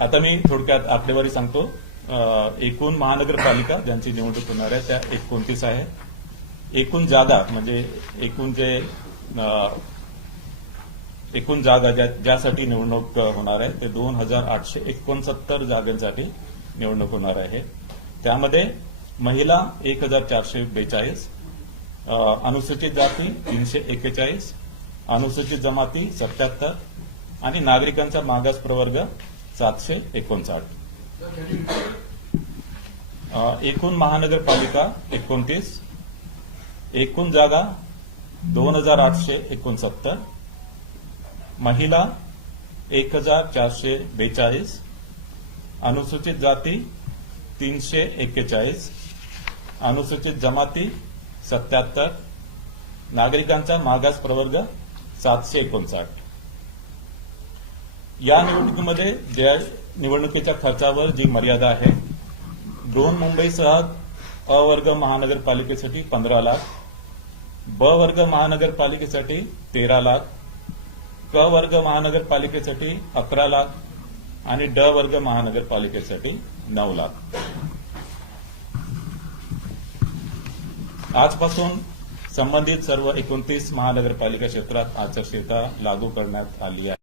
आता मी थोडक्यात आकडेवारी सांगतो. एकूण महानगरपालिका ज्यांची निवडणूक होणार आहे त्या 29 आहे. एकूण जागा म्हणजे एकूण जागा ज्यासाठी निवडणूक होणार आहे ते 2869 जागांसाठी निवडणूक होणार आहे. त्यामध्ये महिला 1442, अनुसूचित जाती 341, अनुसूचित जमाती 77 आणि नागरिकांचा मागास प्रवर्ग 759. एकूण महानगरपालिका 29, एकूण जागा 2869, महिला 1442, अनुसूचित जाती 341, अनुसूचित जमाती 77, नागरिकांचा मागास प्रवर्ग 759. या निवडणुकीमध्ये ज्या निवडणुकीच्या खर्चावर जी मर्यादा आहे, बृहन मुंबईसह अ वर्ग महानगरपालिकेसाठी 15 लाख, ब वर्ग महानगरपालिकेसाठी 13 लाख, क वर्ग महानगरपालिकेसाठी 11 लाख आणि ड वर्ग महानगरपालिकेसाठी 9 लाख. आजपासून संबंधित सर्व 29 महानगरपालिका क्षेत्रात आचारसंहिता लागू करण्यात आली आहे.